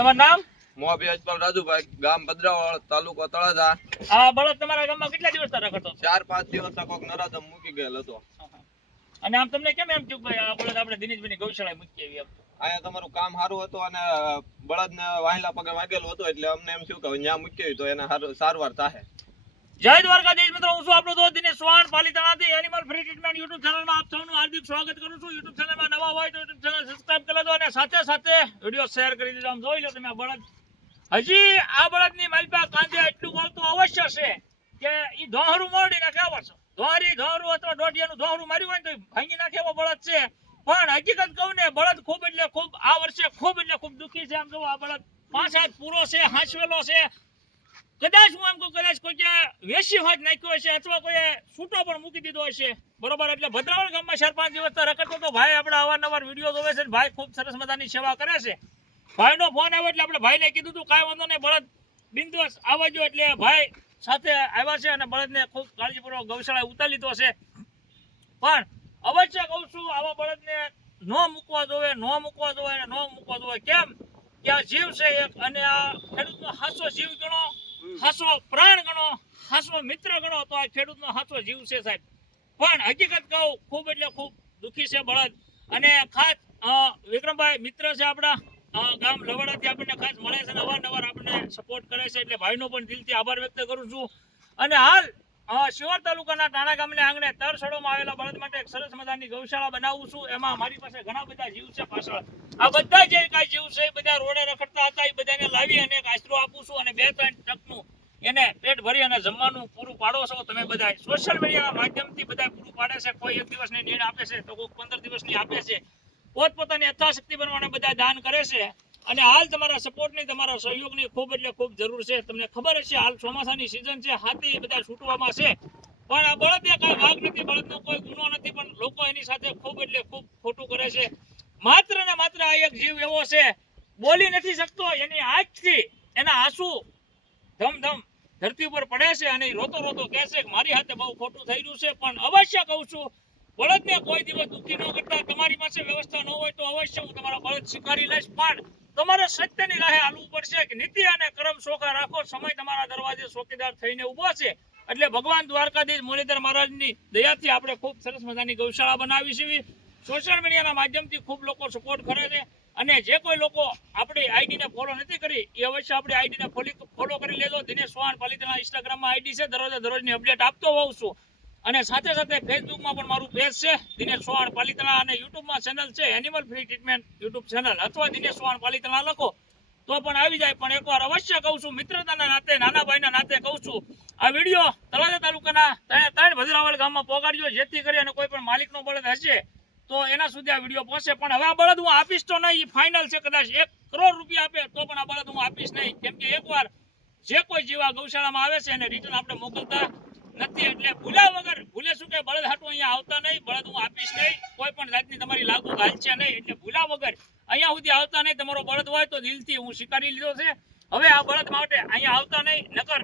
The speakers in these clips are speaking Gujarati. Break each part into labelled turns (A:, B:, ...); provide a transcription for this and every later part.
A: તમારું નામ?
B: મોભી અજમલ રાજુભાઈ ગામ ભદ્રાવળ તાલુકો તળાજા.
A: આ બળદ તમારા ગામમાં કેટલા દિવસ રખડતો
B: ચાર પાંચ દિવસ કોક નરાધમ મૂકી ગયેલ હતો.
A: અને આમ તમને કેમ એમ થયું ભાઈ આ બળદ આપણે દિનેશભાઈની ગૌશાળાએ મૂકી આવી
B: અહીંયા તમારું કામ સારું હતું અને બળદ ને વાહેલા પગે વાગેલું હતું એટલે અમને એમ થયું કે ત્યાં મૂકી તો એને સારવાર થાય
A: જય દ્વારકાધીશ મિત્રો હું છું આપણો દોસ્ત દિનેશ ચૌહાણ પાલિતાણાથી એનિમલ ફ્રી ટ્રીટમેન્ટ યુટ્યુબ ચેનલમાં આપ હાર્દિક સ્વાગત કરું છું યુટ્યુબ ચેનલમાં નવા હોય તો યુટ્યુબ ચેનલ સબસ્ક્રાઇબ કરી લેજો અને સાથે સાથે વીડિયો શેર કરી દેજો. આમ જોઈ લો તમે બળદ. હજી આ બળદની માલપા કાંધે એટલું વળતું અવશ્ય છે કે એ ધોહરું મોડી નાખે આવા છો. ધોહરી ધોહરું અથવા દોઢિયાનું ધોહરું માર્યું હોય તો ભાંગી નાખે એવો બળદ છે. પણ હકીકત કહું ને, બળદ ખૂબ એટલે ખૂબ, આ વર્ષે ખૂબ એટલે ખૂબ દુઃખી છે. આમ જો આ બળદ પાંચ હાથ પૂરો છે હાંચવેલો છે. કદાચ હું એમ કહું, કદાચ કોઈ કે વેસી હોય નાખ્યો હશે અથવા કોઈ છૂટો પણ મૂકી દીધો હશે. બરોબર? એટલે ભદ્રાવળ ગામમાં ચાર પાંચ દિવસ તો રખડતો તો ભાઈ આપણે અવારનવાર વીડિયો જોવે છે ભાઈ ખૂબ સરસ મજાની સેવા કરે છે. ભાઈનો ફોન આવ્યો એટલે આપણે ભાઈને કીધું તું, કાંઈ વાંધો નહીં, બળદ બિંદુસ આવજો એટલે ભાઈ સાથે આવ્યા છે અને બળદને ખૂબ કાળજીપૂર્વક ગૌશાળાએ ઉતારી લીધો છે પણ અવશ્ય કહું છું, આવા બળદને ન મૂકવા જોવે, ન મૂકવા જોવે અને ન મૂકવા જોવે. કેમ? કે આ જીવ છે એક અને આ ખેડૂતનો હાસો જીવ ગણો હાસો પ્રાણ ગણો હાસો મિત્ર ગણો, તો આ ખેડૂતનો હાસો જીવ છે સાહેબ. પણ હકીકત કહું, ખૂબ એટલે ખૂબ દુઃખી છે બળદ. અને ખાસ વિક્રમભાઈ મિત્ર છે આપણા ગામ લવાડાથી આપણને ખાસ મળે છે અવારનવાર આપણને સપોર્ટ કરે છે, એટલે ભાઈનો પણ દિલથી આભાર વ્યક્ત કરું છું. અને હાલ શિહોર તાલુકાના ટાણા ગામને આંગણે તરસડોમાં આવેલા બળદ માટે એક સરસ મજાની ગૌશાળા બનાવું છું. એમાં મારી પાસે ઘણા બધા જીવ છે, પાછળ. આ બધા જે કાંઈ જીવ છે, એ બધા રોડે રખડતા હતા, એ બધાને લાવી અને એક આશરો આપું છું અને બે, ત્રણ ભરી અને જમવાનું પૂરું પાડો છો તમે બધા સોશિયલ મીડિયાના માધ્યમથી બધા પૂરું પાડે છે. કોઈ એક દિવસની નીણ આપે છે, તો કોઈ પંદર દિવસની આપે છે. પોતપોતાની યથાશક્તિ પ્રમાણે બધા દાન કરે છે. અને હાલ તમારા સપોર્ટની તમારા સહયોગની ખૂબ એટલે ખૂબ જરૂર છે. તમને ખબર છે હાલ ચોમાસાની સિઝન છે, હાથી બધા છૂટવામાં છે. પણ આ બળદને કાંઈ ભાગ નથી, બળદનો કોઈ ગુનો નથી, પણ લોકો એની સાથે ખૂબ એટલે ખૂબ ખોટું કરે છે. માત્ર ને માત્ર આ એક જીવ એવો છે, બોલી નથી શકતો, એની આંખથી એના આંસુ ધમ ધમ ધરતી ઉપર પડે છે અને રોતો રોતો કહે છે કે મારી હાથે બહુ ખોટું થઈ રહ્યું છે, પણ અવશ્ય કહું છું, બળદને કોઈ દિવસ દુઃખી ન કરતા. તમારી પાસે વ્યવસ્થા ન હોય તો અવશ્ય હું તમારા બળદ સ્વીકારી લઈશ, પણ તમારે સત્યની રાહે હાલવું પડશે કે નીતિ અને કરમ સોખા રાખો. સમય તમારા દરવાજે ચોકીદાર થઈને ઊભો છે. એટલે ભગવાન દ્વારકાધીશ મુરલીધર મહારાજની દયાથી આપણે ખૂબ સરસ મજાની ગૌશાળા બનાવી છે. સોશિયલ મીડિયાના માધ્યમથી ખૂબ લોકો સપોર્ટ કરે છે. અને જે કોઈ લોકો આપણી આઈડીને ફોલો નથી કરી, એ અવશ્ય આપણી આઈડીને ફોલો કરી લેજો. દિનેશ ચૌહાણ પાલિતાણા ઇન્સ્ટાગ્રામમાં આઈડી છે, દરરોજે દરરોજની અપડેટ આપતો હોઉં છું. અને સાથે સાથે ફેસબુકમાં પણ મારું પેજ છે, દિનેશ સોહાણ પાલિતાણા અને યુટ્યુબમાં ચેનલ છે animal free treatment YouTube channel અથવા દિનેશ સોહાણ પાલિતાણા લખો. તો પણ આવી જાય, પણ એકવાર અવશ્ય કહું છું, મિત્રતાના નાતે નાના ભાઈના નાતે કહું છું, આ વીડિયો તળાજા તાલુકાના ત્રણ ભદ્રાવળ ગામમાં પહોંચાડ્યો જેથી કરી અને કોઈ પણ માલિકનો બળદ હશે તો એના સુધી આ વીડિયો પહોંચે. પણ હવે આ બળદ હું આપીશ તો નહીં. ફાઇનલ છે કદાચ એક કરોડ રૂપિયા આપે તો પણ આ બળદ હું આપીશ નહીં. કેમ કે એકવાર જે કોઈ જીવા ગૌશાળામાં આવે છે એને રિટર્ન આપણે મોકલતા નથી. એટલે ભૂલ્યા વગર ભૂલે શું કે બળદ હાટું અહીંયા આવતા નહીં. બળદ હું આપીશ નહીં. કોઈ પણ જાતની તમારી લાગુ છે નહીં. એટલે ભૂલા વગર અહીંયા સુધી આવતા નહીં. તમારો બળદ હોય તો દિલથી હું સ્વીકારી લીધો છે. હવે આ બળદ માટે અહીંયા આવતા નહીં. નકર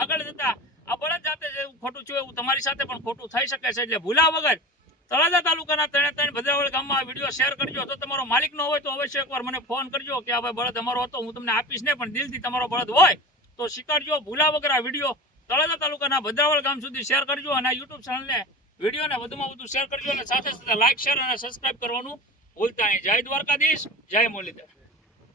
A: આગળ જતા આ બળદ જાતે જે ખોટું છું એવું તમારી સાથે પણ ખોટું થઈ શકે છે. એટલે ભૂલા વગર તળાજા તાલુકાના ત્રણે ત્રણ ભદ્રાવળ ગામમાં આ વીડિયો શેર કરજો. તો તમારો માલિક ન હોય તો અવશ્ય એકવાર મને ફોન કરજો કે આ ભાઈ બળદ અમારો હતો, હું તમને આપીશ ને પણ દિલથી તમારો બળદ હોય તો સ્વીકારજો. ભૂલા વગર આ વીડિયો તળાજા તાલુકાના ભદ્રાવળ ગામ સુધી શેર કરજો અને આ યુટ્યુબ ચેનલને વિડીયોને વધુમાં વધુ શેર કરજો અને સાથે સાથે લાઇક શેર અને સબસ્ક્રાઇબ કરવાનું ભૂલતા નહીં. જય દ્વારકાધીશ, જય મુરલીધર.